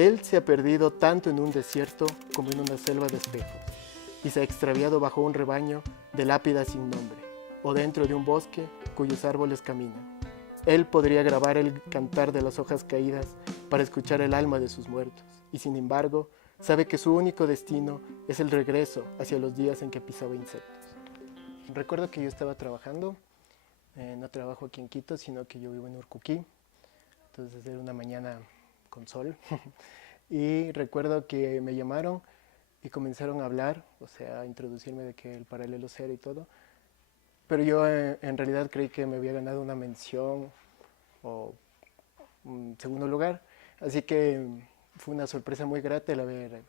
Él se ha perdido tanto en un desierto como en una selva de espejos, y se ha extraviado bajo un rebaño de lápidas sin nombre, o dentro de un bosque cuyos árboles caminan. Él podría grabar el cantar de las hojas caídas para escuchar el alma de sus muertos, y sin embargo, sabe que su único destino es el regreso hacia los días en que pisaba insectos. Recuerdo que yo estaba trabajando, no trabajo aquí en Quito, sino que yo vivo en Urcuquí, entonces era una mañana con sol, y recuerdo que me llamaron y comenzaron a hablar, o sea, a introducirme de que el paralelo cero y todo, pero yo en realidad creí que me había ganado una mención o un segundo lugar, así que fue una sorpresa muy grata el haber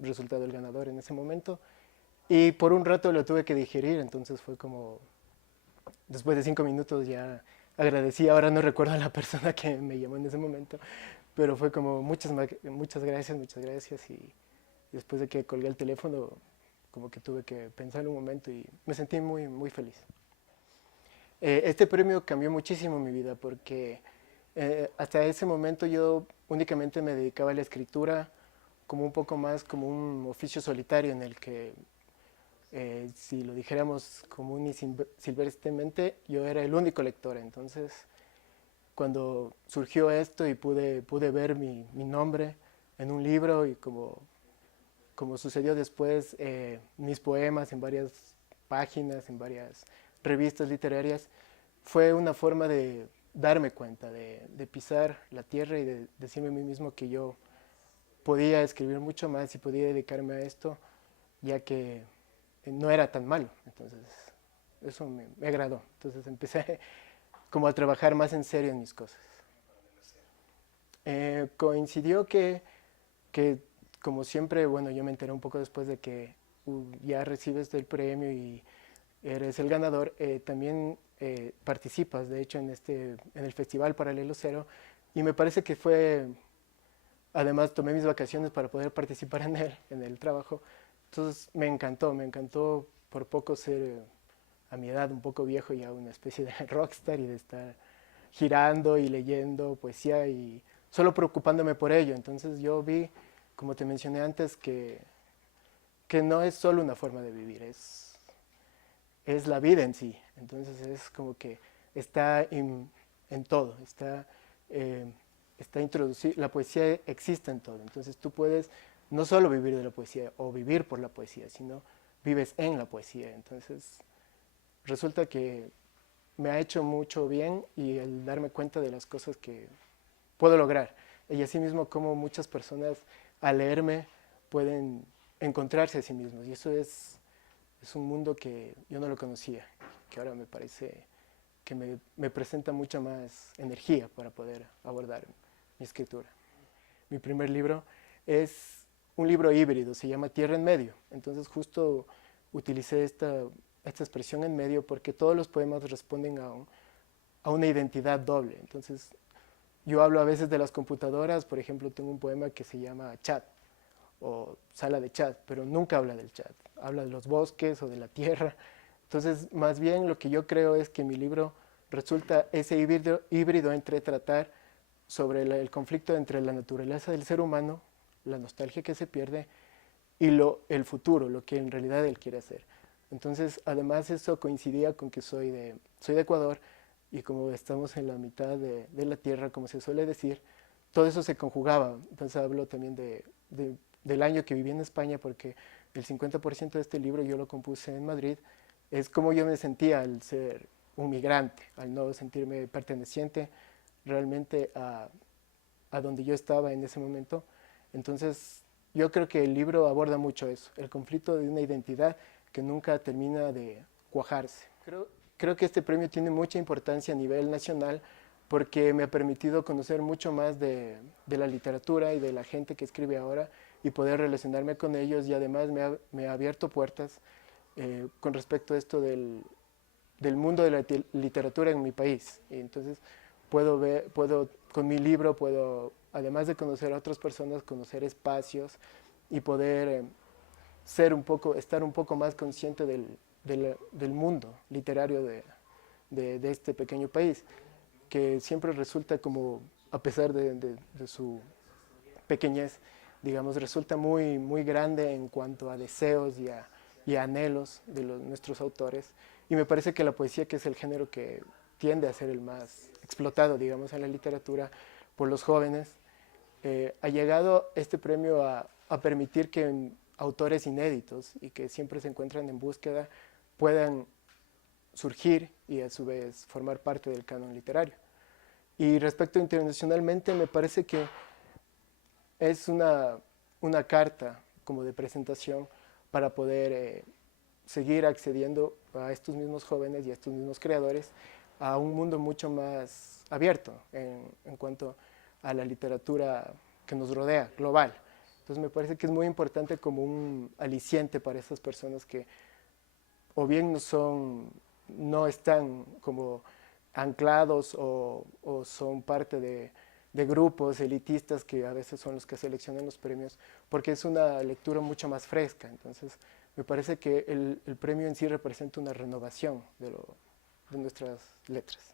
resultado el ganador en ese momento, y por un rato lo tuve que digerir, entonces fue como, después de 5 minutos ya agradecí, ahora no recuerdo a la persona que me llamó en ese momento, pero fue como muchas gracias, y después de que colgué el teléfono, como que tuve que pensar un momento y me sentí muy, muy feliz. Este premio cambió muchísimo mi vida porque hasta ese momento yo únicamente me dedicaba a la escritura como un poco más como un oficio solitario en el que, si lo dijéramos común y silvestremente, yo era el único lector. Entonces, cuando surgió esto y pude ver mi nombre en un libro y como sucedió después, mis poemas en varias páginas, en varias revistas literarias, fue una forma de darme cuenta, de pisar la tierra y de decirme a mí mismo que yo podía escribir mucho más y podía dedicarme a esto, ya que no era tan malo. Entonces, eso me agradó. Entonces empecé como a trabajar más en serio en mis cosas. Coincidió que, como siempre, bueno, yo me enteré un poco después de que ya recibes el premio y eres el ganador, también participas, de hecho, en el Festival Paralelo Cero, y me parece que fue, además tomé mis vacaciones para poder participar en el trabajo, entonces me encantó por poco ser, a mi edad, un poco viejo, ya una especie de rockstar y de estar girando y leyendo poesía y solo preocupándome por ello. Entonces yo vi, como te mencioné antes, que no es solo una forma de vivir, es la vida en sí. Entonces es como que está en todo, eh, está introducido, la poesía existe en todo. Entonces tú puedes no solo vivir de la poesía o vivir por la poesía, sino vives en la poesía. Entonces resulta que me ha hecho mucho bien y el darme cuenta de las cosas que puedo lograr. Y así mismo como muchas personas al leerme pueden encontrarse a sí mismos. Y eso es un mundo que yo no lo conocía, que ahora me parece que me presenta mucha más energía para poder abordar mi escritura. Mi primer libro es un libro híbrido, se llama Tierra en Medio. Entonces justo utilicé esta expresión en medio porque todos los poemas responden a una identidad doble. Entonces yo hablo a veces de las computadoras, por ejemplo, tengo un poema que se llama Chat o Sala de Chat, pero nunca habla del chat, habla de los bosques o de la tierra. Entonces, más bien lo que yo creo es que mi libro resulta ese híbrido entre tratar sobre el conflicto entre la naturaleza del ser humano, la nostalgia que se pierde, y el futuro, lo que en realidad él quiere hacer. Entonces, además eso coincidía con que soy de Ecuador, y como estamos en la mitad de la tierra, como se suele decir, todo eso se conjugaba. Entonces hablo también del año que viví en España, porque el 50% de este libro yo lo compuse en Madrid. Es como yo me sentía al ser un migrante, al no sentirme perteneciente realmente a donde yo estaba en ese momento. Entonces yo creo que el libro aborda mucho eso, el conflicto de una identidad que nunca termina de cuajarse. Creo que este premio tiene mucha importancia a nivel nacional porque me ha permitido conocer mucho más de la literatura y de la gente que escribe ahora y poder relacionarme con ellos, y además me ha abierto puertas con respecto a esto del mundo de la literatura en mi país. Y entonces con mi libro puedo, además de conocer a otras personas, conocer espacios y poder estar un poco más consciente del mundo literario de este pequeño país, que siempre resulta como, a pesar de su pequeñez, digamos, resulta muy, muy grande en cuanto a deseos y a anhelos de nuestros autores. Y me parece que la poesía, que es el género que tiende a ser el más explotado, digamos, en la literatura por los jóvenes, ha llegado este premio a permitir que autores inéditos y que siempre se encuentran en búsqueda puedan surgir y a su vez formar parte del canon literario. Y respecto internacionalmente, me parece que es una carta como de presentación para poder seguir accediendo a estos mismos jóvenes y a estos mismos creadores a un mundo mucho más abierto en cuanto a la literatura que nos rodea, global. Entonces me parece que es muy importante como un aliciente para esas personas que o bien no están como anclados o son parte de grupos elitistas que a veces son los que seleccionan los premios, porque es una lectura mucho más fresca. Entonces, me parece que el premio en sí representa una renovación de nuestras letras.